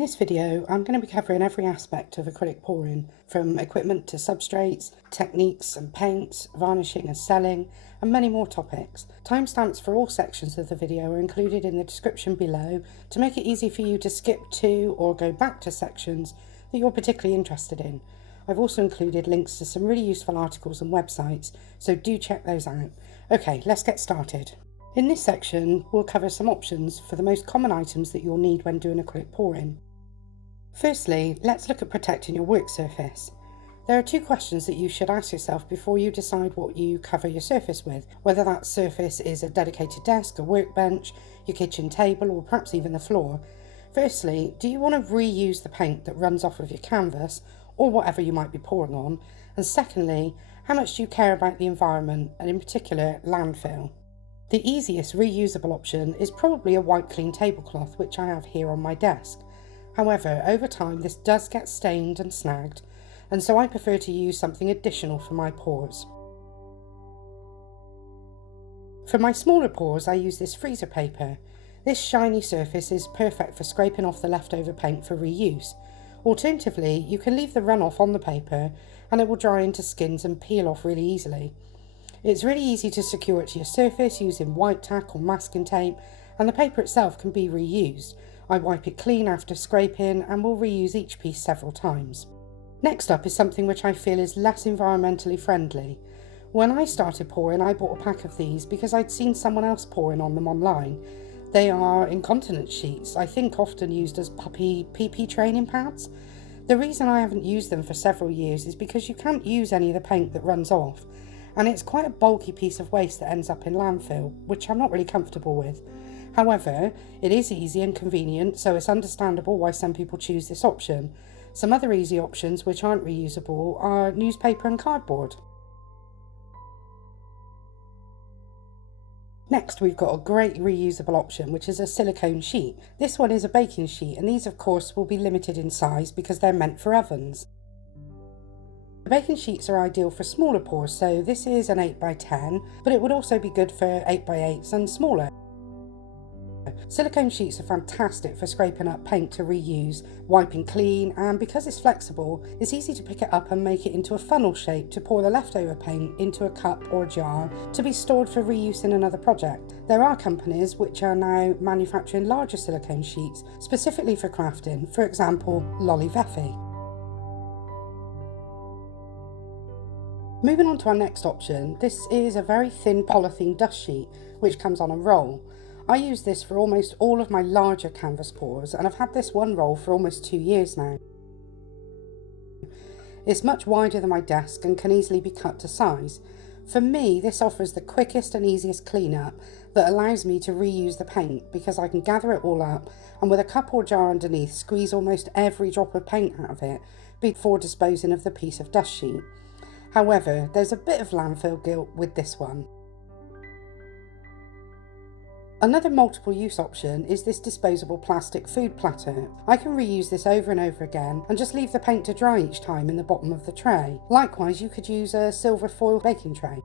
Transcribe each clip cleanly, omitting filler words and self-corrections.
this video, I'm going to be covering every aspect of acrylic pouring, from equipment to substrates, techniques and paints, varnishing and selling, and many more topics. Timestamps for all sections of the video are included in the description below to make it easy for you to skip to or go back to sections that you're particularly interested in. I've also included links to some really useful articles and websites, so do check those out. Okay, let's get started. In this section, we'll cover some options for the most common items that you'll need when doing acrylic pouring. Firstly, let's look at protecting your work surface. There are two questions that you should ask yourself before you decide what you cover your surface with, whether that surface is a dedicated desk, a workbench, your kitchen table, or perhaps even the floor. Firstly, do you want to reuse the paint that runs off of your canvas or whatever you might be pouring on? And secondly, how much do you care about the environment, and in particular, landfill? The easiest reusable option is probably a white clean tablecloth, which I have here on my desk. However, over time this does get stained and snagged, and so I prefer to use something additional for my pours. For my smaller pours, I use this freezer paper. This shiny surface is perfect for scraping off the leftover paint for reuse. Alternatively, you can leave the runoff on the paper and it will dry into skins and peel off really easily. It's really easy to secure it to your surface using white tack or masking tape, and the paper itself can be reused. I wipe it clean after scraping and will reuse each piece several times. Next up is something which I feel is less environmentally friendly. When I started pouring, I bought a pack of these because I'd seen someone else pouring on them online. They are incontinence sheets, I think often used as puppy pee-pee training pads. The reason I haven't used them for several years is because you can't use any of the paint that runs off, and it's quite a bulky piece of waste that ends up in landfill, which I'm not really comfortable with. However, it is easy and convenient, so it's understandable why some people choose this option. Some other easy options which aren't reusable are newspaper and cardboard. Next, we've got a great reusable option, which is a silicone sheet. This one is a baking sheet, and these of course will be limited in size because they're meant for ovens. The baking sheets are ideal for smaller pours, so this is an 8x10, but it would also be good for 8x8s and smaller. Silicone sheets are fantastic for scraping up paint to reuse, wiping clean, and because it's flexible, it's easy to pick it up and make it into a funnel shape to pour the leftover paint into a cup or a jar to be stored for reuse in another project. There are companies which are now manufacturing larger silicone sheets specifically for crafting, for example, Dolly. Moving on to our next option, this is a very thin polythene dust sheet which comes on a roll. I use this for almost all of my larger canvas pours, and I've had this one roll for almost 2 years now. It's much wider than my desk and can easily be cut to size. For me, this offers the quickest and easiest cleanup that allows me to reuse the paint because I can gather it all up and with a cup or jar underneath squeeze almost every drop of paint out of it before disposing of the piece of dust sheet. However, there's a bit of landfill guilt with this one. Another multiple use option is this disposable plastic food platter. I can reuse this over and over again and just leave the paint to dry each time in the bottom of the tray. Likewise, you could use a silver foil baking tray.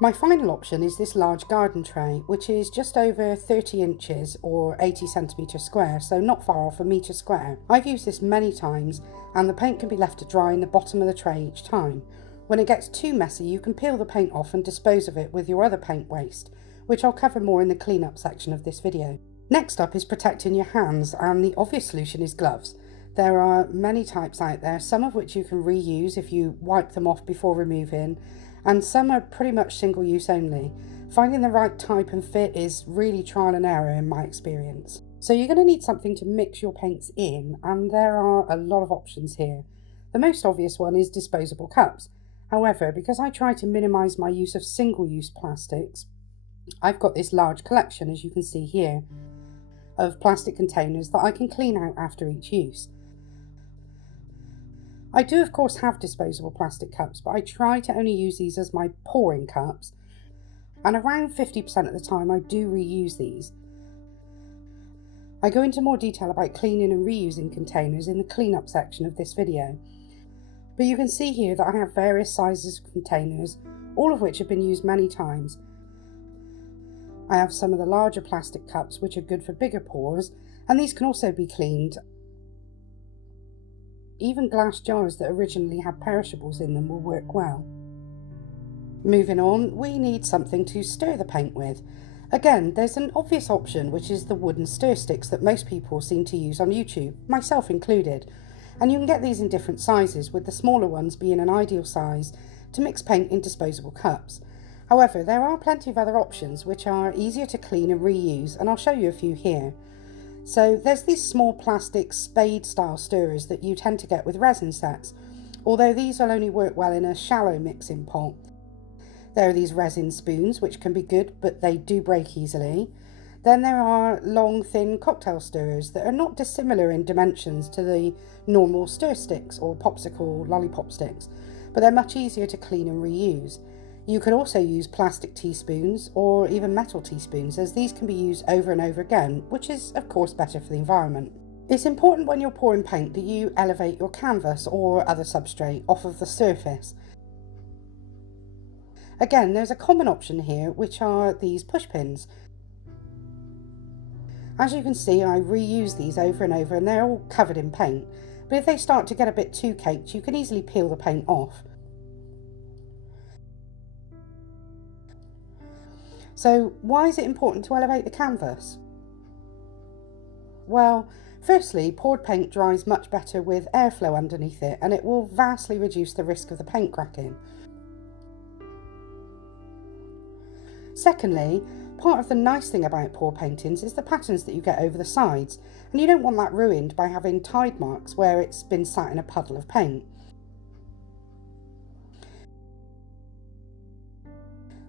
My final option is this large garden tray, which is just over 30 inches or 80 centimetres square, so not far off a metre square. I've used this many times and the paint can be left to dry in the bottom of the tray each time. When it gets too messy, you can peel the paint off and dispose of it with your other paint waste, which I'll cover more in the cleanup section of this video. Next up is protecting your hands, and the obvious solution is gloves. There are many types out there, some of which you can reuse if you wipe them off before removing, and some are pretty much single use only. Finding the right type and fit is really trial and error in my experience. So you're going to need something to mix your paints in, and there are a lot of options here. The most obvious one is disposable cups. However, because I try to minimise my use of single-use plastics, I've got this large collection, as you can see here, of plastic containers that I can clean out after each use. I do of course have disposable plastic cups, but I try to only use these as my pouring cups, and around 50% of the time I do reuse these. I go into more detail about cleaning and reusing containers in the cleanup section of this video, but you can see here that I have various sizes of containers, all of which have been used many times. I have some of the larger plastic cups which are good for bigger pours, And these can also be cleaned. Even glass jars that originally had perishables in them will work well. Moving on, we need something to stir the paint with. Again, there's an obvious option, which is the wooden stir sticks that most people seem to use on YouTube, myself included. And you can get these in different sizes, with the smaller ones being an ideal size to mix paint in disposable cups. However, there are plenty of other options which are easier to clean and reuse, and I'll show you a few here. So there's these small plastic spade style stirrers that you tend to get with resin sets, although these will only work well in a shallow mixing pot. There are these resin spoons, which can be good, but they do break easily. Then there are long, thin cocktail stirrers that are not dissimilar in dimensions to the normal stir sticks or popsicle lollipop sticks, but they're much easier to clean and reuse. You can also use plastic teaspoons or even metal teaspoons, as these can be used over and over again, which is of course better for the environment. It's important when you're pouring paint that you elevate your canvas or other substrate off of the surface. Again, there's a common option here, which are these push pins. As you can see, I reuse these over and over, and they're all covered in paint. But if they start to get a bit too caked, you can easily peel the paint off. So why is it important to elevate the canvas? Well, firstly, poured paint dries much better with airflow underneath it, and it will vastly reduce the risk of the paint cracking. Secondly, part of the nice thing about pour paintings is the patterns that you get over the sides, and you don't want that ruined by having tide marks where it's been sat in a puddle of paint.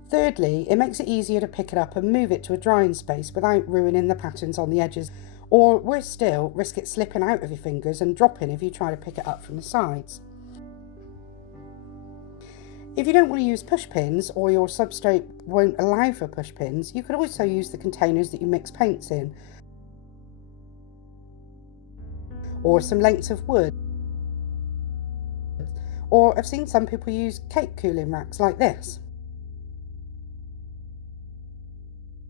Thirdly, it makes it easier to pick it up and move it to a drying space without ruining the patterns on the edges, or worse still, risk it slipping out of your fingers and dropping if you try to pick it up from the sides. If you don't want to use push pins, or your substrate won't allow for push pins, you could also use the containers that you mix paints in, or some lengths of wood, or I've seen some people use cake cooling racks like this.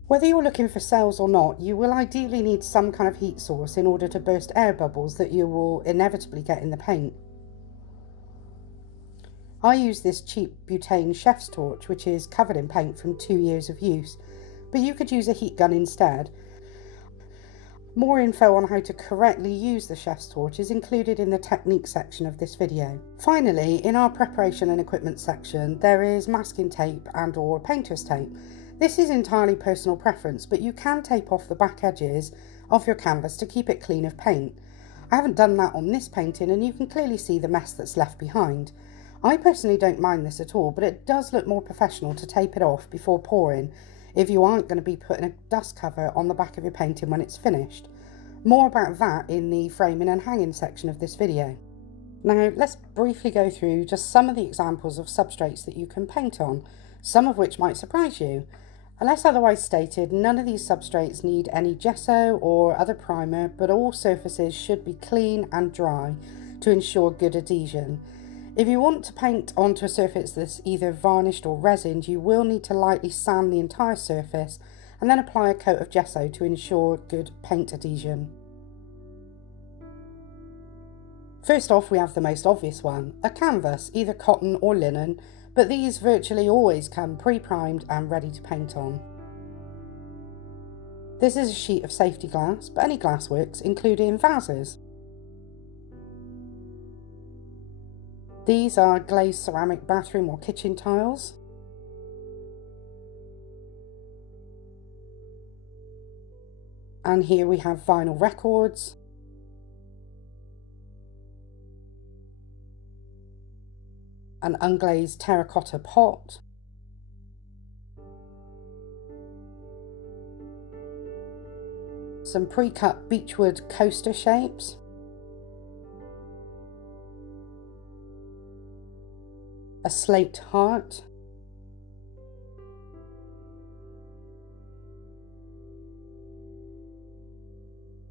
Whether you're looking for cells or not, you will ideally need some kind of heat source in order to burst air bubbles that you will inevitably get in the paint. I use this cheap butane chef's torch, which is covered in paint from 2 years of use, but you could use a heat gun instead. More info on how to correctly use the chef's torch is included in the technique section of this video. Finally, in our preparation and equipment section, there is masking tape and or painter's tape. This is entirely personal preference, but you can tape off the back edges of your canvas to keep it clean of paint. I haven't done that on this painting, and you can clearly see the mess that's left behind. I personally don't mind this at all, but it does look more professional to tape it off before pouring if you aren't going to be putting a dust cover on the back of your painting when it's finished. More about that in the framing and hanging section of this video. Now let's briefly go through just some of the examples of substrates that you can paint on, some of which might surprise you. Unless otherwise stated, none of these substrates need any gesso or other primer, but all surfaces should be clean and dry to ensure good adhesion. If you want to paint onto a surface that's either varnished or resined, you will need to lightly sand the entire surface and then apply a coat of gesso to ensure good paint adhesion. First off, we have the most obvious one, a canvas, either cotton or linen, but these virtually always come pre-primed and ready to paint on. This is a sheet of safety glass, but any glass works, including vases. These are glazed ceramic bathroom or kitchen tiles. And here we have vinyl records. An unglazed terracotta pot. Some pre-cut beechwood coaster shapes. A slate heart.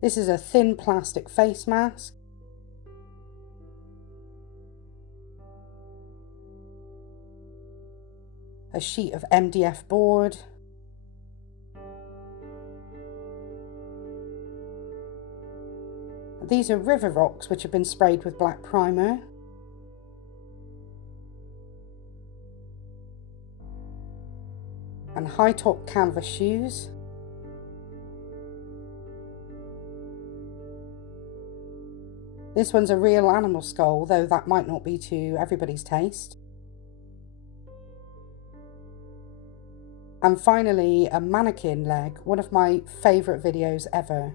This is a thin plastic face mask. A sheet of MDF board. These are river rocks which have been sprayed with black primer. And high top canvas shoes. This one's a real animal skull, though that might not be to everybody's taste. And finally, a mannequin leg, one of my favourite videos ever.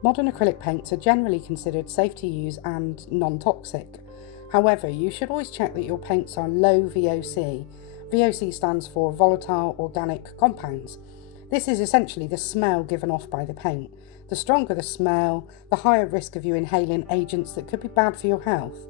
Modern acrylic paints are generally considered safe to use and non-toxic. However, you should always check that your paints are low VOC. VOC stands for volatile organic compounds. This is essentially the smell given off by the paint. The stronger the smell, the higher risk of you inhaling agents that could be bad for your health.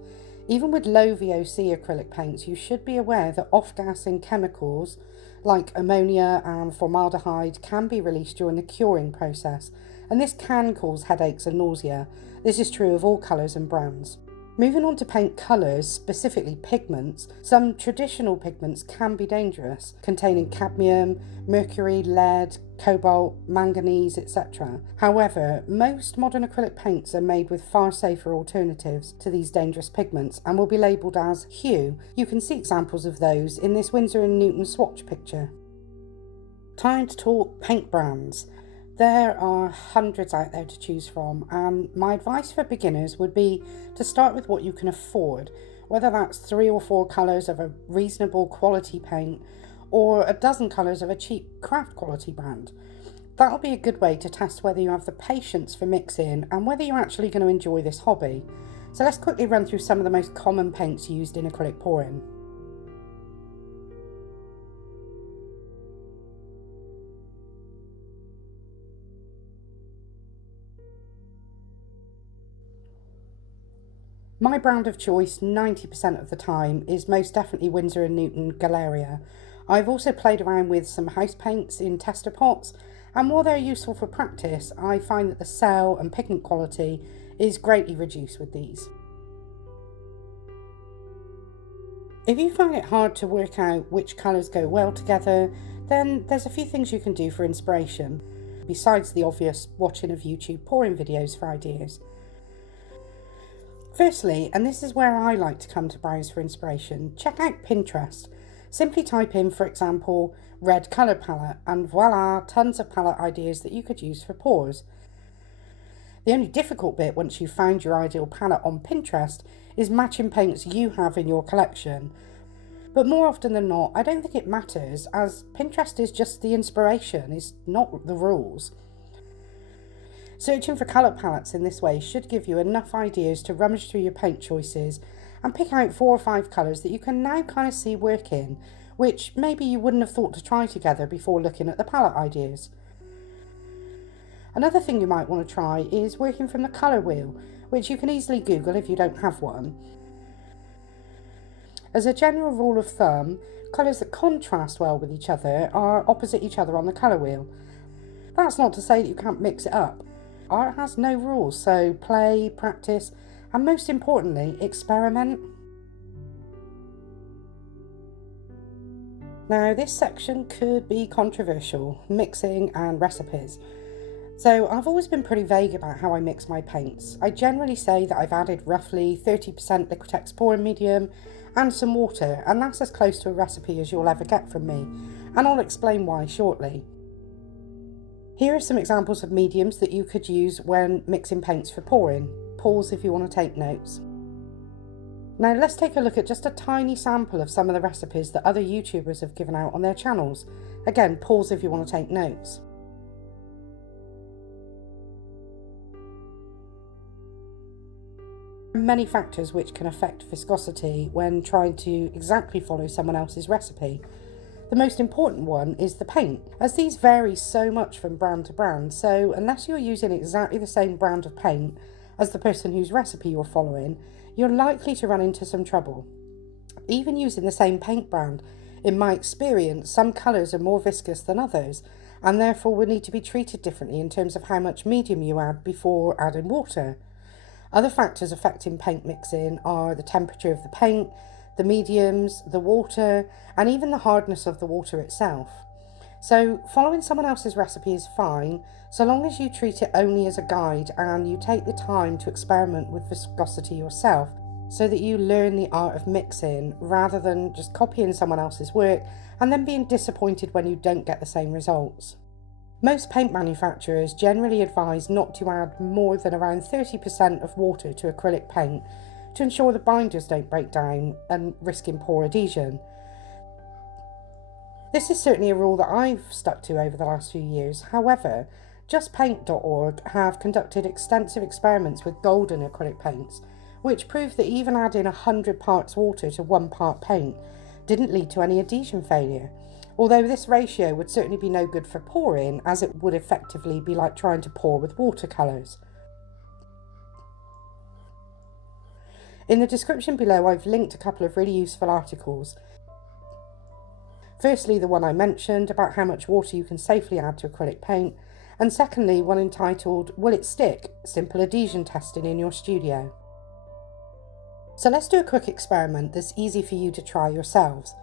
Even with low VOC acrylic paints, you should be aware that off-gassing chemicals like ammonia and formaldehyde can be released during the curing process, and this can cause headaches and nausea. This is true of all colours and brands. Moving on to paint colours, specifically pigments, some traditional pigments can be dangerous, containing cadmium, mercury, lead, cobalt, manganese, etc. However, most modern acrylic paints are made with far safer alternatives to these dangerous pigments and will be labelled as hue. You can see examples of those in this Winsor & Newton swatch picture. Time to talk paint brands. There are hundreds out there to choose from, and my advice for beginners would be to start with what you can afford, whether that's 3 or 4 colours of a reasonable quality paint or a dozen colours of a cheap craft quality brand. That'll be a good way to test whether you have the patience for mixing and whether you're actually going to enjoy this hobby. So let's quickly run through some of the most common paints used in acrylic pouring. My brand of choice 90% of the time is most definitely Winsor & Newton Galeria. I've also played around with some house paints in tester pots, and while they're useful for practice, I find that the cell and pigment quality is greatly reduced with these. If you find it hard to work out which colours go well together, then there's a few things you can do for inspiration, besides the obvious watching of YouTube pouring videos for ideas. Firstly, and this is where I like to come to browse for inspiration, check out Pinterest. Simply type in, for example, red colour palette, and voila, tons of palette ideas that you could use for pours. The only difficult bit once you've found your ideal palette on Pinterest is matching paints you have in your collection. But more often than not, I don't think it matters, as Pinterest is just the inspiration, it's not the rules. Searching for colour palettes in this way should give you enough ideas to rummage through your paint choices and pick out 4 or 5 colours that you can now kind of see working, which maybe you wouldn't have thought to try together before looking at the palette ideas. Another thing you might want to try is working from the colour wheel, which you can easily Google if you don't have one. As a general rule of thumb, colours that contrast well with each other are opposite each other on the colour wheel. That's not to say that you can't mix it up. Art has no rules, so play, practice, and most importantly, experiment. Now, this section could be controversial, mixing and recipes. So I've always been pretty vague about how I mix my paints. I generally say that I've added roughly 30% Liquitex pouring medium and some water, and that's as close to a recipe as you'll ever get from me, and I'll explain why shortly. Here are some examples of mediums that you could use when mixing paints for pouring. Pause if you want to take notes. Now let's take a look at just a tiny sample of some of the recipes that other YouTubers have given out on their channels. Again, pause if you want to take notes. There are many factors which can affect viscosity when trying to exactly follow someone else's recipe. The most important one is the paint, as these vary so much from brand to brand, so unless you're using exactly the same brand of paint as the person whose recipe you're following, you're likely to run into some trouble. Even using the same paint brand, in my experience, some colours are more viscous than others, and therefore will need to be treated differently in terms of how much medium you add before adding water. Other factors affecting paint mixing are the temperature of the paint, the mediums, the water, and even the hardness of the water itself. So following someone else's recipe is fine, so long as you treat it only as a guide and you take the time to experiment with viscosity yourself, so that you learn the art of mixing rather than just copying someone else's work and then being disappointed when you don't get the same results. Most paint manufacturers generally advise not to add more than around 30% of water to acrylic paint to ensure the binders don't break down and risking poor adhesion. This is certainly a rule that I've stuck to over the last few years. However, JustPaint.org have conducted extensive experiments with golden acrylic paints, which prove that even adding 100 parts water to 1 part paint didn't lead to any adhesion failure. Although this ratio would certainly be no good for pouring, as it would effectively be like trying to pour with watercolours. In the description below, I've linked a couple of really useful articles. Firstly, the one I mentioned about how much water you can safely add to acrylic paint, and secondly, one entitled Will It Stick? Simple Adhesion Testing in Your Studio. So let's do a quick experiment that's easy for you to try yourselves.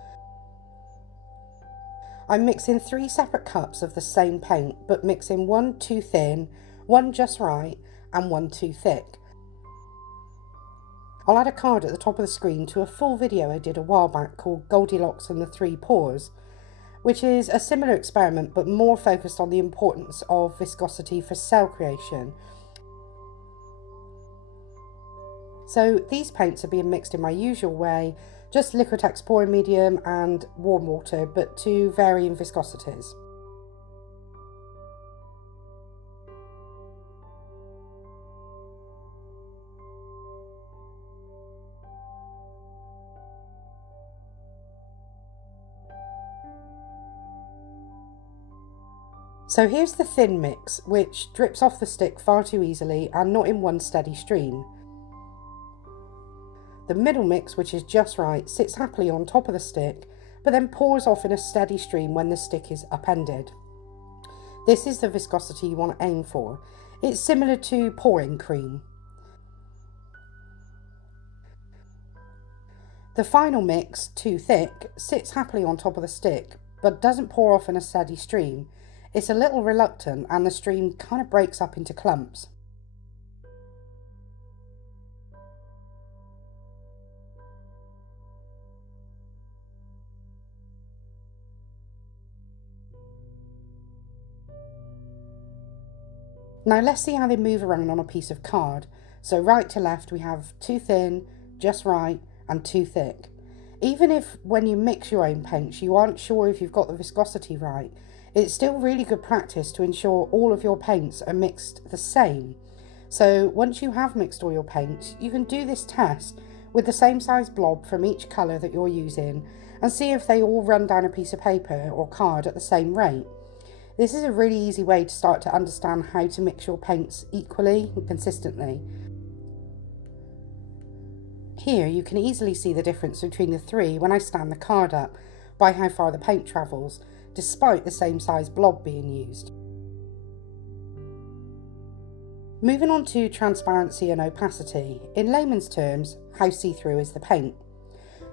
I'm mixing 3 separate cups of the same paint, but mixing 1 too thin, 1 just right, and 1 too thick. I'll add a card at the top of the screen to a full video I did a while back called Goldilocks and the 3 Pours, which is a similar experiment but more focused on the importance of viscosity for cell creation. So these paints are being mixed in my usual way, just Liquitex pouring medium and warm water, but to varying viscosities. So here's the thin mix, which drips off the stick far too easily and not in one steady stream. The middle mix, which is just right, sits happily on top of the stick, but then pours off in a steady stream when the stick is upended. This is the viscosity you want to aim for. It's similar to pouring cream. The final mix, too thick, sits happily on top of the stick, but doesn't pour off in a steady stream. It's a little reluctant and the stream kind of breaks up into clumps. Now let's see how they move around on a piece of card. So right to left we have too thin, just right, and too thick. Even if when you mix your own paints you aren't sure if you've got the viscosity right, it's still really good practice to ensure all of your paints are mixed the same. So once you have mixed all your paints, you can do this test with the same size blob from each colour that you're using and see if they all run down a piece of paper or card at the same rate. This is a really easy way to start to understand how to mix your paints equally and consistently. Here you can easily see the difference between the 3 when I stand the card up by how far the paint travels, despite the same size blob being used. Moving on to transparency and opacity. In layman's terms, how see-through is the paint?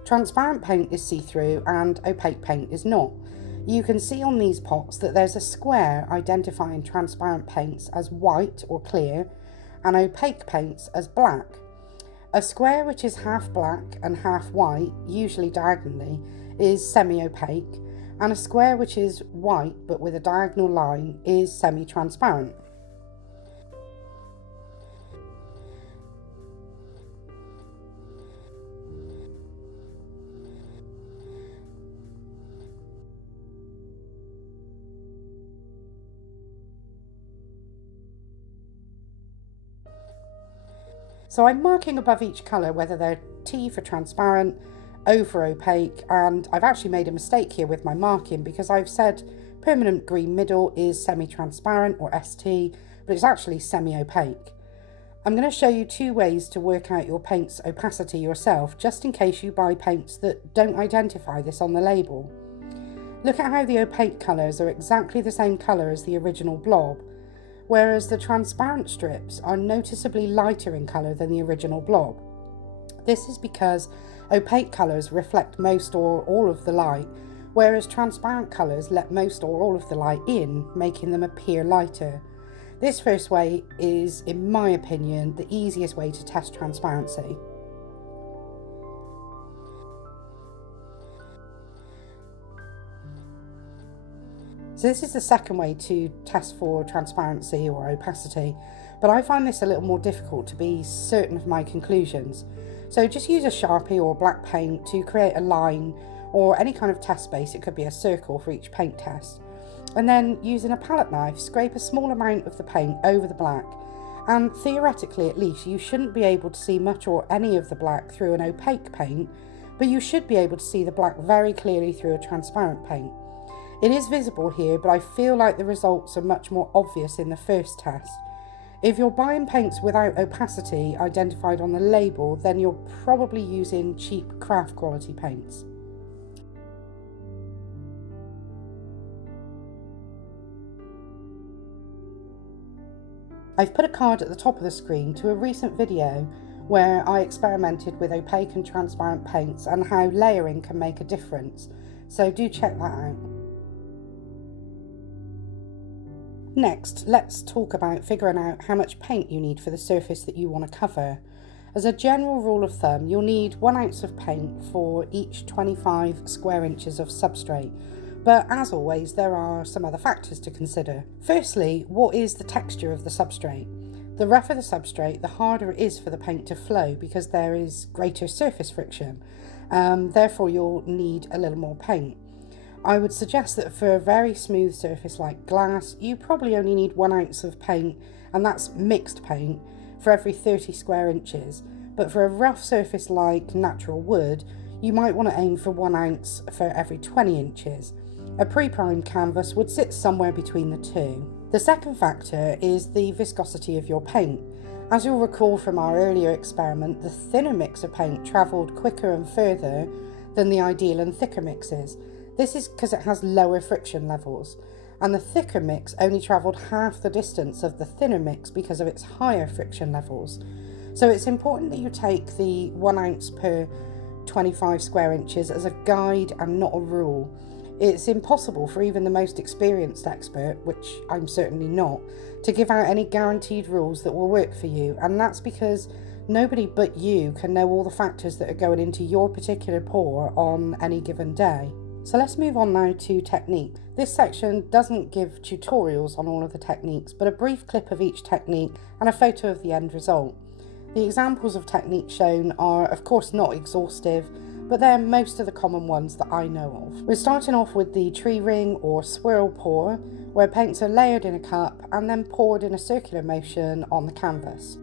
Transparent paint is see-through and opaque paint is not. You can see on these pots that there's a square identifying transparent paints as white or clear and opaque paints as black. A square which is half black and half white, usually diagonally, is semi-opaque, and a square which is white but with a diagonal line is semi-transparent. So I'm marking above each colour whether they're T for transparent, O for opaque, and I've actually made a mistake here with my marking because I've said permanent green middle is semi-transparent or ST, but it's actually semi-opaque. I'm going to show you 2 ways to work out your paint's opacity yourself, just in case you buy paints that don't identify this on the label. Look at how the opaque colours are exactly the same colour as the original blob, whereas the transparent strips are noticeably lighter in colour than the original blob. This is because Opaque colours reflect most or all of the light, whereas transparent colours let most or all of the light in, making them appear lighter. This first way is, in my opinion, the easiest way to test transparency. So this is the second way to test for transparency or opacity, but I find this a little more difficult to be certain of my conclusions. So just use a Sharpie or black paint to create a line or any kind of test space. It could be a circle for each paint test. And then using a palette knife, scrape a small amount of the paint over the black. And theoretically, at least, you shouldn't be able to see much or any of the black through an opaque paint, but you should be able to see the black very clearly through a transparent paint. It is visible here, but I feel like the results are much more obvious in the first test. If you're buying paints without opacity identified on the label, then you're probably using cheap craft quality paints. I've put a card at the top of the screen to a recent video where I experimented with opaque and transparent paints and how layering can make a difference, so do check that out. Next, let's talk about figuring out how much paint you need for the surface that you want to cover. As a general rule of thumb, you'll need 1 ounce of paint for each 25 square inches of substrate, but as always, there are some other factors to consider. Firstly, what is the texture of the substrate? The rougher the substrate, the harder it is for the paint to flow because there is greater surface friction. Therefore, you'll need a little more paint. I would suggest that for a very smooth surface like glass, you probably only need 1 ounce of paint, and that's mixed paint, for every 30 square inches. But for a rough surface like natural wood, you might want to aim for 1 ounce for every 20 inches. A pre-primed canvas would sit somewhere between the two. The second factor is the viscosity of your paint. As you'll recall from our earlier experiment, the thinner mix of paint travelled quicker and further than the ideal and thicker mixes. This is because it has lower friction levels, and the thicker mix only travelled half the distance of the thinner mix because of its higher friction levels. So it's important that you take the 1 ounce per 25 square inches as a guide and not a rule. It's impossible for even the most experienced expert, which I'm certainly not, to give out any guaranteed rules that will work for you, and that's because nobody but you can know all the factors that are going into your particular pour on any given day. So let's move on now to technique. This section doesn't give tutorials on all of the techniques, but a brief clip of each technique and a photo of the end result. The examples of techniques shown are of course not exhaustive, but they're most of the common ones that I know of. We're starting off with the tree ring or swirl pour, where paints are layered in a cup and then poured in a circular motion on the canvas.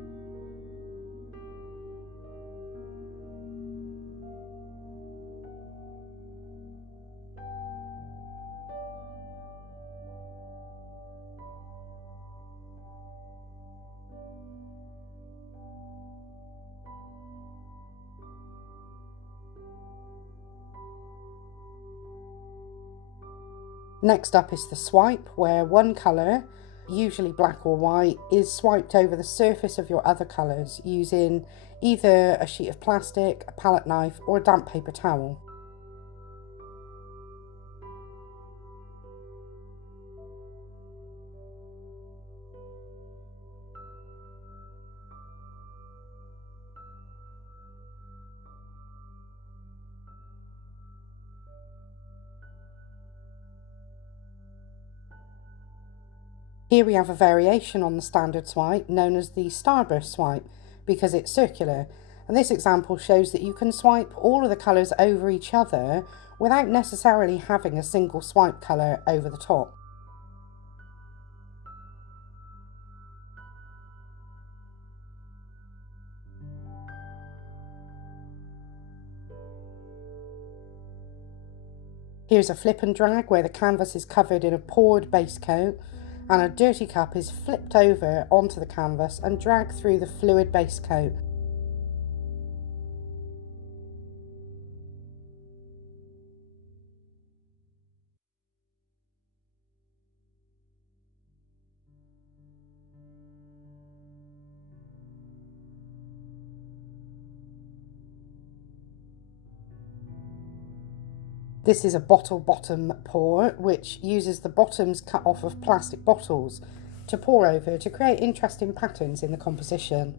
Next up is the swipe, where one colour, usually black or white, is swiped over the surface of your other colours using either a sheet of plastic, a palette knife or a damp paper towel. Here we have a variation on the standard swipe known as the Starburst swipe because it's circular, and this example shows that you can swipe all of the colours over each other without necessarily having a single swipe colour over the top. Here's a flip and drag where the canvas is covered in a poured base coat and a dirty cup is flipped over onto the canvas and dragged through the fluid base coat. This is a bottle bottom pour, which uses the bottoms cut off of plastic bottles to pour over to create interesting patterns in the composition.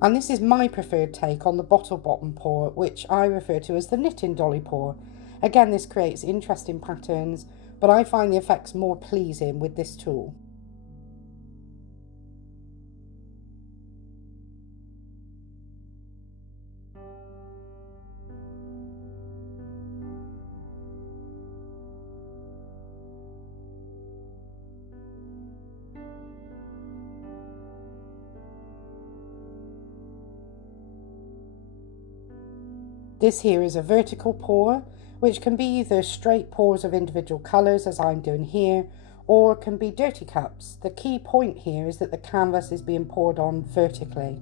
And this is my preferred take on the bottle bottom pour, which I refer to as the knitting dolly pour. Again, this creates interesting patterns, but I find the effects more pleasing with this tool. This here is a vertical pour, which can be either straight pours of individual colours, as I'm doing here, or can be dirty cups. The key point here is that the canvas is being poured on vertically.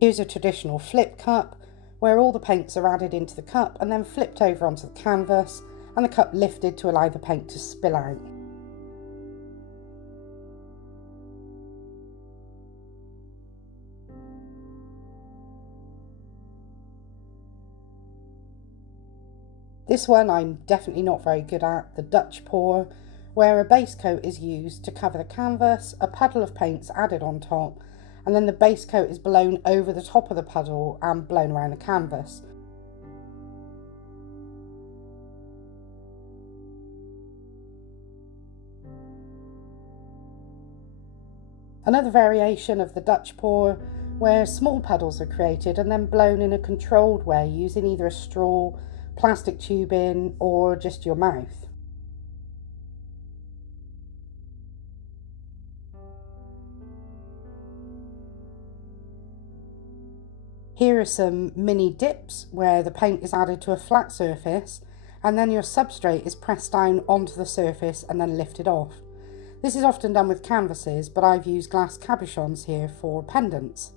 Here's a traditional flip cup, where all the paints are added into the cup and then flipped over onto the canvas, and the cup lifted to allow the paint to spill out. This one I'm definitely not very good at, the Dutch pour, where a base coat is used to cover the canvas, a puddle of paint's added on top, and then the base coat is blown over the top of the puddle and blown around the canvas. Another variation of the Dutch pour, where small puddles are created and then blown in a controlled way using either a straw, plastic tubing, or just your mouth. Here are some mini dips where the paint is added to a flat surface and then your substrate is pressed down onto the surface and then lifted off. This is often done with canvases, but I've used glass cabochons here for pendants.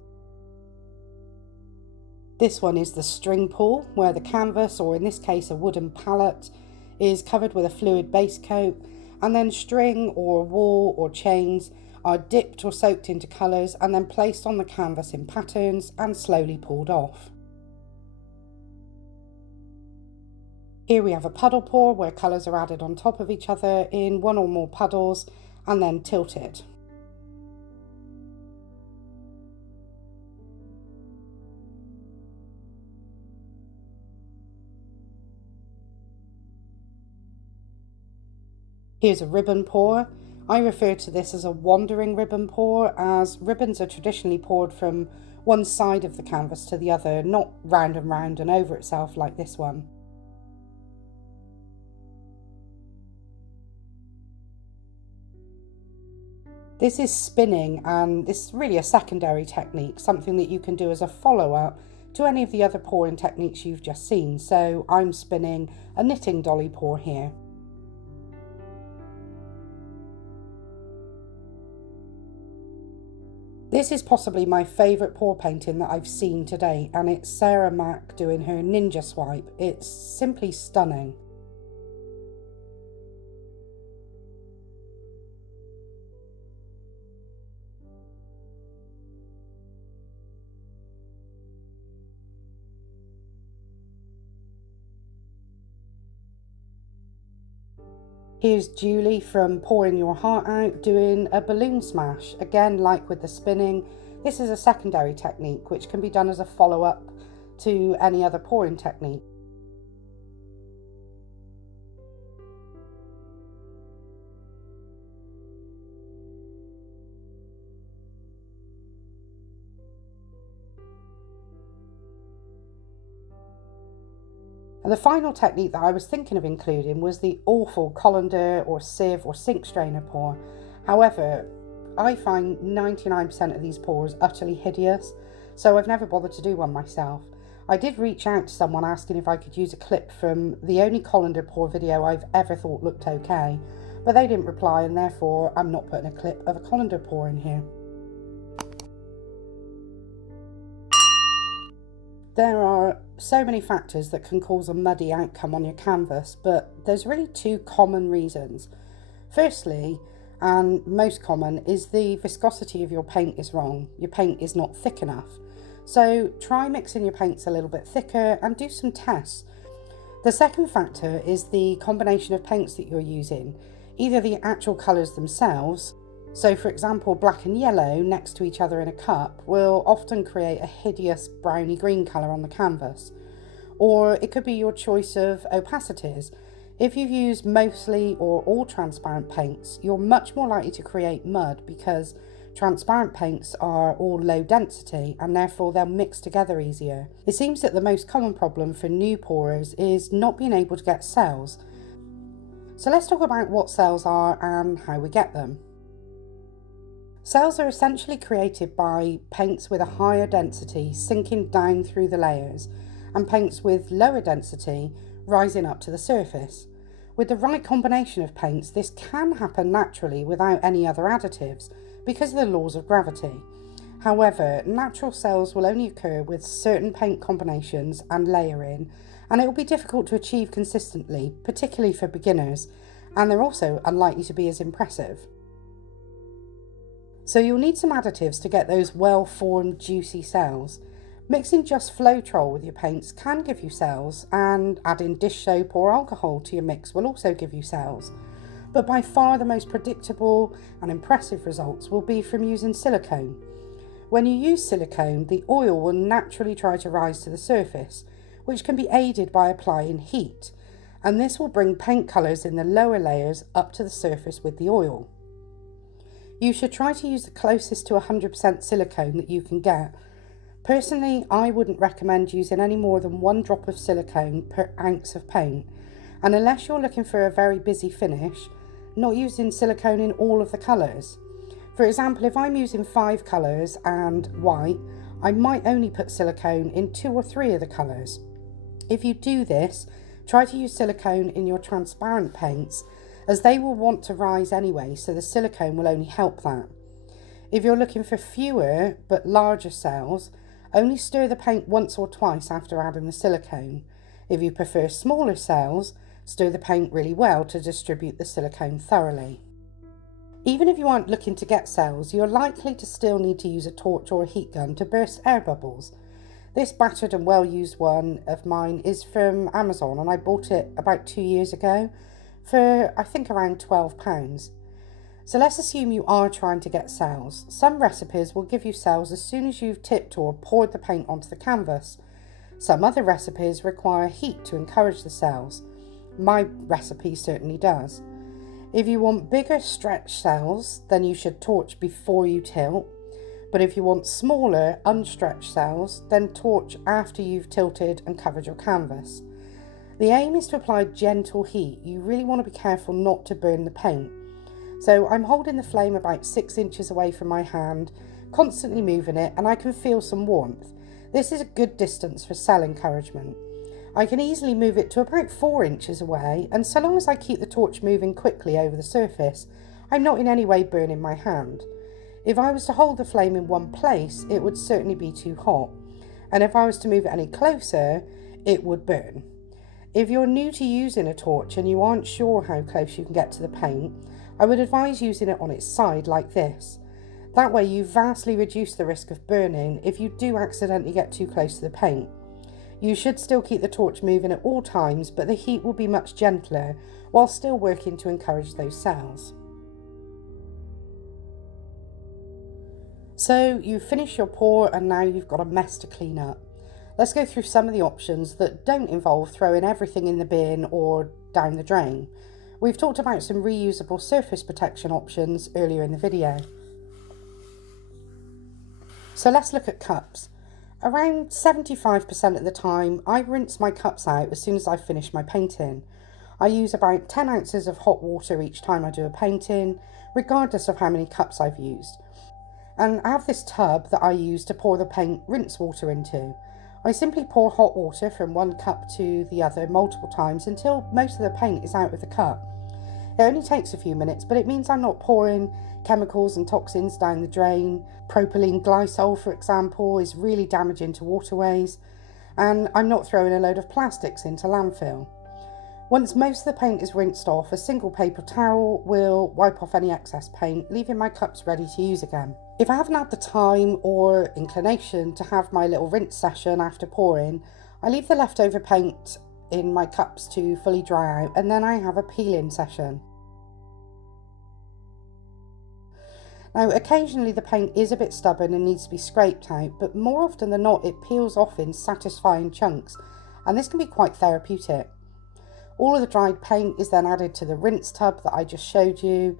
This one is the string pull, where the canvas, or in this case a wooden pallet, is covered with a fluid base coat, and then string or wool or chains are dipped or soaked into colours and then placed on the canvas in patterns and slowly pulled off. Here we have a puddle pour where colours are added on top of each other in one or more puddles and then tilted. Here's a ribbon pour. I refer to this as a wandering ribbon pour, as ribbons are traditionally poured from one side of the canvas to the other, not round and over itself like this one. This is spinning, and this is really a secondary technique, something that you can do as a follow-up to any of the other pouring techniques you've just seen. So I'm spinning a knitting dolly pour here. This is possibly my favourite pour painting that I've seen to date, and it's Sarah Mack doing her ninja swipe. It's simply stunning. Here's Julie from Pouring Your Heart Out doing a balloon smash. Again, like with the spinning, this is a secondary technique which can be done as a follow-up to any other pouring technique. And the final technique that I was thinking of including was the awful colander or sieve or sink strainer pour. However, I find 99% of these pours utterly hideous, so I've never bothered to do one myself. I did reach out to someone asking if I could use a clip from the only colander pour video I've ever thought looked okay, but they didn't reply, and therefore I'm not putting a clip of a colander pour in here. There are so many factors that can cause a muddy outcome on your canvas, but there's really two common reasons. Firstly, and most common, is the viscosity of your paint is wrong. Your paint is not thick enough. So try mixing your paints a little bit thicker and do some tests. The second factor is the combination of paints that you're using, either the actual colours themselves. So for example, black and yellow next to each other in a cup will often create a hideous browny green colour on the canvas. Or it could be your choice of opacities. If you've used mostly or all transparent paints, you're much more likely to create mud because transparent paints are all low density and therefore they'll mix together easier. It seems that the most common problem for new pourers is not being able to get cells. So let's talk about what cells are and how we get them. Cells are essentially created by paints with a higher density sinking down through the layers and paints with lower density rising up to the surface. With the right combination of paints, this can happen naturally without any other additives because of the laws of gravity. However, natural cells will only occur with certain paint combinations and layering, and it will be difficult to achieve consistently, particularly for beginners, and they're also unlikely to be as impressive. So you'll need some additives to get those well-formed, juicy cells. Mixing just Floetrol with your paints can give you cells, and adding dish soap or alcohol to your mix will also give you cells. But by far the most predictable and impressive results will be from using silicone. When you use silicone, the oil will naturally try to rise to the surface, which can be aided by applying heat, and this will bring paint colours in the lower layers up to the surface with the oil. You should try to use the closest to 100% silicone that you can get. Personally, I wouldn't recommend using any more than 1 drop of silicone per ounce of paint, and unless you're looking for a very busy finish, not using silicone in all of the colours. For example, if I'm using 5 colours and white, I might only put silicone in 2 or 3 of the colours. If you do this, try to use silicone in your transparent paints, as they will want to rise anyway, so the silicone will only help that. If you're looking for fewer but larger cells, only stir the paint once or twice after adding the silicone. If you prefer smaller cells, stir the paint really well to distribute the silicone thoroughly. Even if you aren't looking to get cells, you're likely to still need to use a torch or a heat gun to burst air bubbles. This battered and well-used one of mine is from Amazon, and I bought it about 2 years ago for I think around £12. So let's assume you are trying to get cells. Some recipes will give you cells as soon as you've tipped or poured the paint onto the canvas. Some other recipes require heat to encourage the cells. My recipe certainly does. If you want bigger stretched cells, then you should torch before you tilt. But if you want smaller, unstretched cells, then torch after you've tilted and covered your canvas. The aim is to apply gentle heat. You really want to be careful not to burn the paint. So I'm holding the flame about 6 inches away from my hand, constantly moving it, and I can feel some warmth. This is a good distance for cell encouragement. I can easily move it to about 4 inches away, and so long as I keep the torch moving quickly over the surface, I'm not in any way burning my hand. If I was to hold the flame in one place, it would certainly be too hot, and if I was to move it any closer, it would burn. If you're new to using a torch and you aren't sure how close you can get to the paint, I would advise using it on its side like this. That way you vastly reduce the risk of burning if you do accidentally get too close to the paint. You should still keep the torch moving at all times, but the heat will be much gentler while still working to encourage those cells. So you've finished your pour and now you've got a mess to clean up. Let's go through some of the options that don't involve throwing everything in the bin or down the drain. We've talked about some reusable surface protection options earlier in the video. So let's look at cups. Around 75% of the time, I rinse my cups out as soon as I finish my painting. I use about 10 ounces of hot water each time I do a painting, regardless of how many cups I've used. And I have this tub that I use to pour the paint rinse water into. I simply pour hot water from one cup to the other multiple times until most of the paint is out of the cup. only takes a few minutes, but it means I'm not pouring chemicals and toxins down the drain. Propylene glycol, for example, is really damaging to waterways, and I'm not throwing a load of plastics into landfill. Once most of the paint is rinsed off, a single paper towel will wipe off any excess paint, leaving my cups ready to use again. If I haven't had the time or inclination to have my little rinse session after pouring, I leave the leftover paint in my cups to fully dry out, and then I have a peeling session. Now, occasionally the paint is a bit stubborn and needs to be scraped out, but more often than not it peels off in satisfying chunks, and this can be quite therapeutic. All of the dried paint is then added to the rinse tub that I just showed you.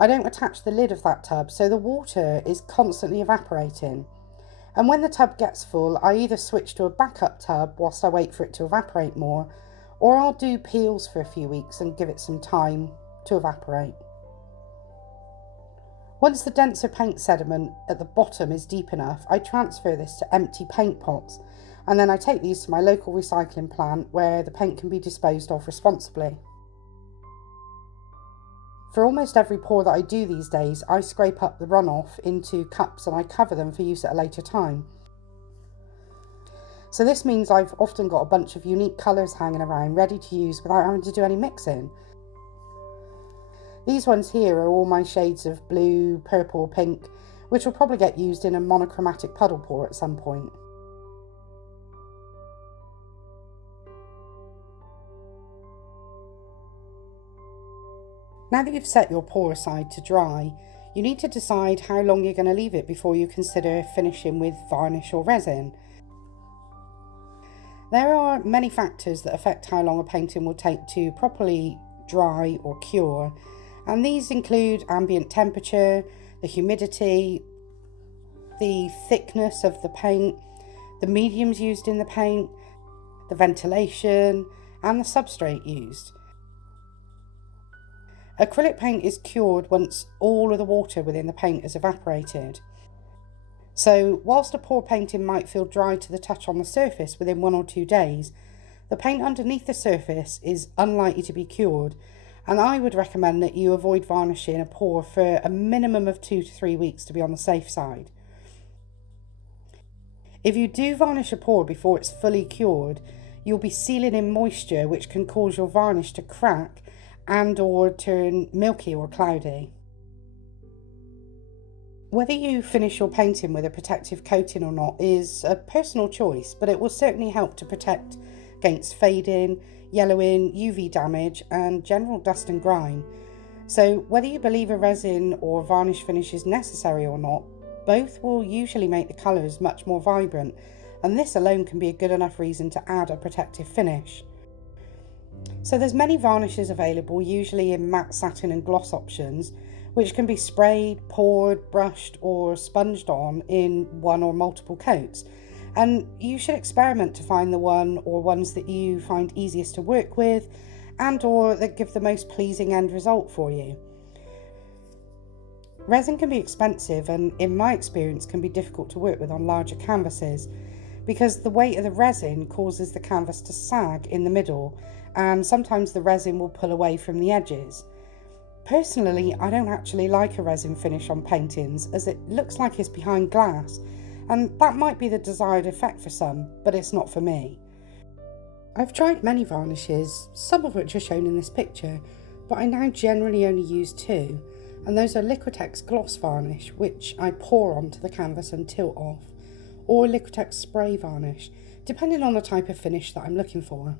I don't attach the lid of that tub, so the water is constantly evaporating. And when the tub gets full, I either switch to a backup tub whilst I wait for it to evaporate more, or I'll do peels for a few weeks and give it some time to evaporate. Once the denser paint sediment at the bottom is deep enough, I transfer this to empty paint pots, and then I take these to my local recycling plant where the paint can be disposed of responsibly. For almost every pour that I do these days, I scrape up the runoff into cups and I cover them for use at a later time. So this means I've often got a bunch of unique colours hanging around ready to use without having to do any mixing. These ones here are all my shades of blue, purple, pink, which will probably get used in a monochromatic puddle pour at some point. Now that you've set your pour aside to dry, you need to decide how long you're going to leave it before you consider finishing with varnish or resin. There are many factors that affect how long a painting will take to properly dry or cure, and these include ambient temperature, the humidity, the thickness of the paint, the mediums used in the paint, the ventilation, and the substrate used. Acrylic paint is cured once all of the water within the paint has evaporated. So whilst a pour painting might feel dry to the touch on the surface within 1 or 2 days, the paint underneath the surface is unlikely to be cured, and I would recommend that you avoid varnishing a pour for a minimum of 2 to 3 weeks to be on the safe side. If you do varnish a pour before it's fully cured, you'll be sealing in moisture which can cause your varnish to crack and or turn milky or cloudy. Whether you finish your painting with a protective coating or not is a personal choice, but it will certainly help to protect against fading, yellowing, UV damage and general dust and grime. So whether you believe a resin or varnish finish is necessary or not, both will usually make the colours much more vibrant, and this alone can be a good enough reason to add a protective finish. So there's many varnishes available, usually in matte, satin and gloss options, which can be sprayed, poured, brushed or sponged on in one or multiple coats. And you should experiment to find the one or ones that you find easiest to work with and or that give the most pleasing end result for you. Resin can be expensive and in my experience can be difficult to work with on larger canvases because the weight of the resin causes the canvas to sag in the middle, and sometimes the resin will pull away from the edges. Personally, I don't actually like a resin finish on paintings as it looks like it's behind glass, and that might be the desired effect for some, but it's not for me. I've tried many varnishes, some of which are shown in this picture, but I now generally only use 2, and those are Liquitex gloss varnish, which I pour onto the canvas and tilt off, or Liquitex spray varnish, depending on the type of finish that I'm looking for.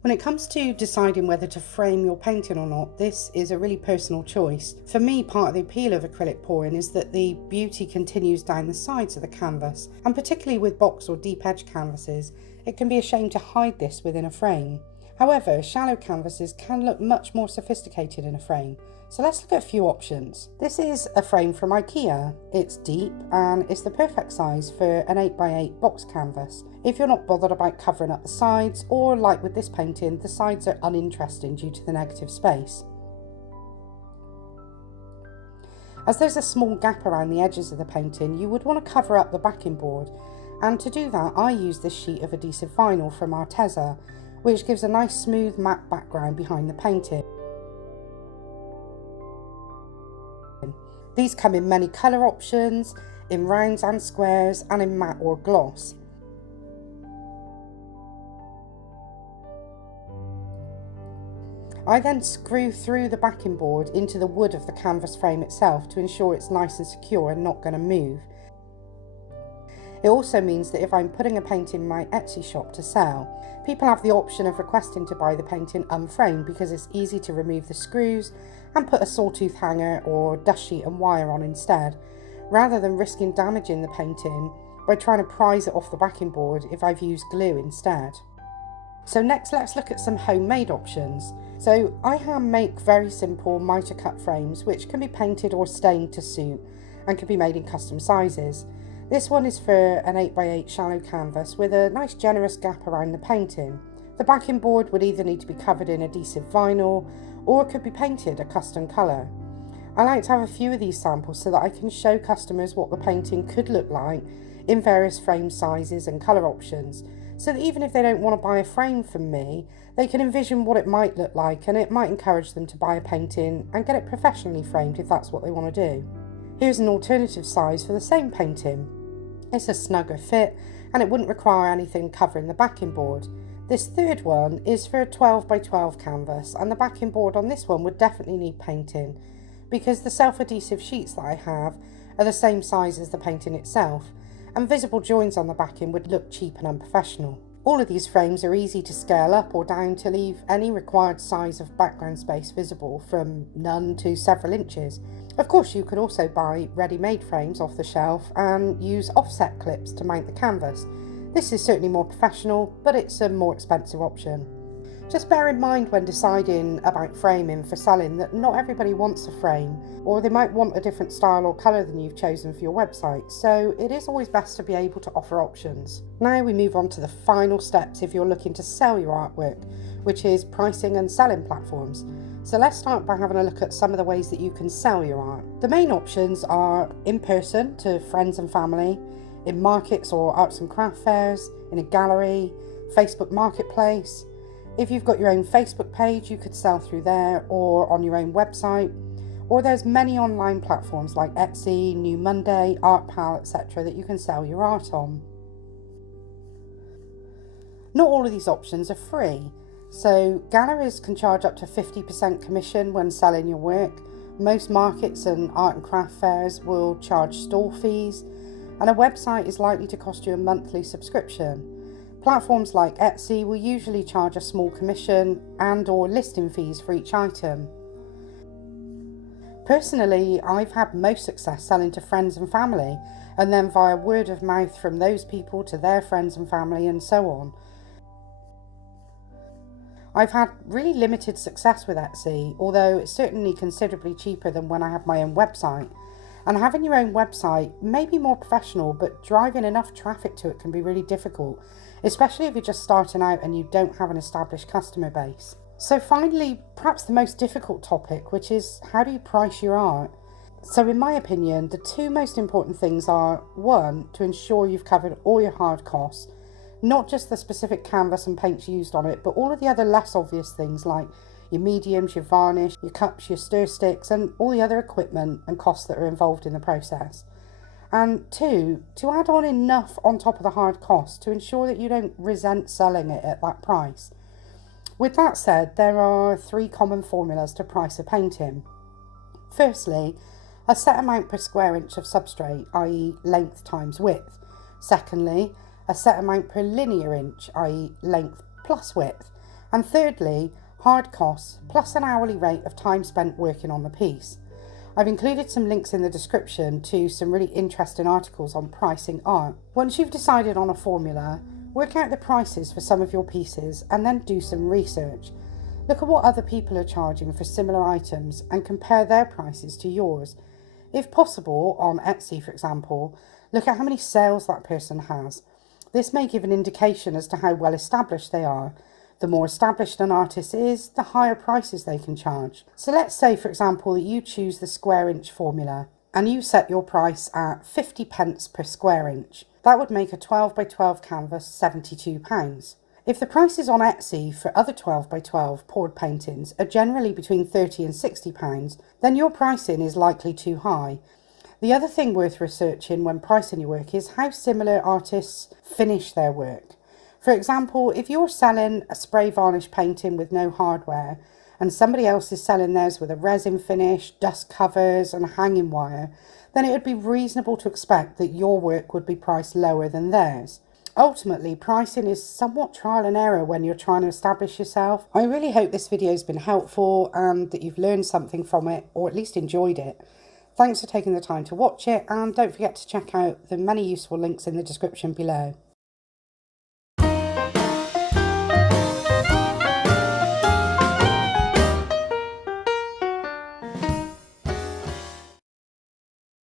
When it comes to deciding whether to frame your painting or not, this is a really personal choice. For me, part of the appeal of acrylic pouring is that the beauty continues down the sides of the canvas, and particularly with box or deep edge canvases, it can be a shame to hide this within a frame. However, shallow canvases can look much more sophisticated in a frame, so let's look at a few options. This is a frame from Ikea. It's deep and it's the perfect size for an 8x8 box canvas. If you're not bothered about covering up the sides, or like with this painting, the sides are uninteresting due to the negative space. As there's a small gap around the edges of the painting, you would want to cover up the backing board, and to do that I use this sheet of adhesive vinyl from Arteza, which gives a nice smooth matte background behind the painting. These come in many colour options, in rounds and squares, and in matte or gloss. I then screw through the backing board into the wood of the canvas frame itself to ensure it's nice and secure and not going to move. It also means that if I'm putting a painting in my Etsy shop to sell, people have the option of requesting to buy the painting unframed because it's easy to remove the screws and put a sawtooth hanger or dust sheet and wire on instead, rather than risking damaging the painting by trying to prise it off the backing board if I've used glue instead. So next, let's look at some homemade options. So I hand make very simple mitre cut frames which can be painted or stained to suit and can be made in custom sizes. This one is for an 8x8 shallow canvas with a nice generous gap around the painting. The backing board would either need to be covered in adhesive vinyl or it could be painted a custom colour. I like to have a few of these samples so that I can show customers what the painting could look like in various frame sizes and colour options, so that even if they don't want to buy a frame from me, they can envision what it might look like, and it might encourage them to buy a painting and get it professionally framed if that's what they want to do. Here's an alternative size for the same painting. It's a snugger fit and it wouldn't require anything covering the backing board. This third one is for a 12x12 canvas, and the backing board on this one would definitely need painting because the self-adhesive sheets that I have are the same size as the painting itself, and visible joins on the backing would look cheap and unprofessional. All of these frames are easy to scale up or down to leave any required size of background space visible, from none to several inches. Of course, you could also buy ready-made frames off the shelf and use offset clips to mount the canvas. This is certainly more professional, but it's a more expensive option. Just bear in mind when deciding about framing for selling that not everybody wants a frame, or they might want a different style or colour than you've chosen for your website, so it is always best to be able to offer options. Now we move on to the final steps if you're looking to sell your artwork, which is pricing and selling platforms. So let's start by having a look at some of the ways that you can sell your art. The main options are in person to friends and family, in markets or arts and craft fairs, in a gallery, Facebook Marketplace. If you've got your own Facebook page, you could sell through there or on your own website. Or there's many online platforms like Etsy, New Monday, ArtPal, etc. that you can sell your art on. Not all of these options are free. So galleries can charge up to 50% commission when selling your work. Most markets and art and craft fairs will charge stall fees, and a website is likely to cost you a monthly subscription. Platforms like Etsy will usually charge a small commission and or listing fees for each item. Personally, I've had most success selling to friends and family, and then via word of mouth from those people to their friends and family and so on. I've had really limited success with Etsy, although it's certainly considerably cheaper than when I have my own website. And having your own website may be more professional, but driving enough traffic to it can be really difficult, especially if you're just starting out and you don't have an established customer base. So finally, perhaps the most difficult topic, which is how do you price your art? So in my opinion, the two most important things are, one, to ensure you've covered all your hard costs, not just the specific canvas and paints used on it, but all of the other less obvious things like your mediums, your varnish, your cups, your stir sticks, and all the other equipment and costs that are involved in the process. And two, to add on enough on top of the hard costs to ensure that you don't resent selling it at that price. With that said, there are three common formulas to price a painting. Firstly, a set amount per square inch of substrate, i.e. length times width. Secondly, a set amount per linear inch, i.e. length plus width. And thirdly, hard costs plus an hourly rate of time spent working on the piece. I've included some links in the description to some really interesting articles on pricing art. Once you've decided on a formula, work out the prices for some of your pieces and then do some research. Look at what other people are charging for similar items and compare their prices to yours. If possible, on Etsy for example, look at how many sales that person has. This may give an indication as to how well established they are. The more established an artist is, the higher prices they can charge. So let's say, for example, that you choose the square inch formula and you set your price at 50 pence per square inch. That would make a 12x12 canvas £72. If the prices on Etsy for other 12 by 12 poured paintings are generally between £30 and £60, then your pricing is likely too high. The other thing worth researching when pricing your work is how similar artists finish their work. For example, if you're selling a spray varnish painting with no hardware and somebody else is selling theirs with a resin finish, dust covers and hanging wire, then it would be reasonable to expect that your work would be priced lower than theirs. Ultimately, pricing is somewhat trial and error when you're trying to establish yourself. I really hope this video has been helpful and that you've learned something from it, or at least enjoyed it. Thanks for taking the time to watch it, and don't forget to check out the many useful links in the description below.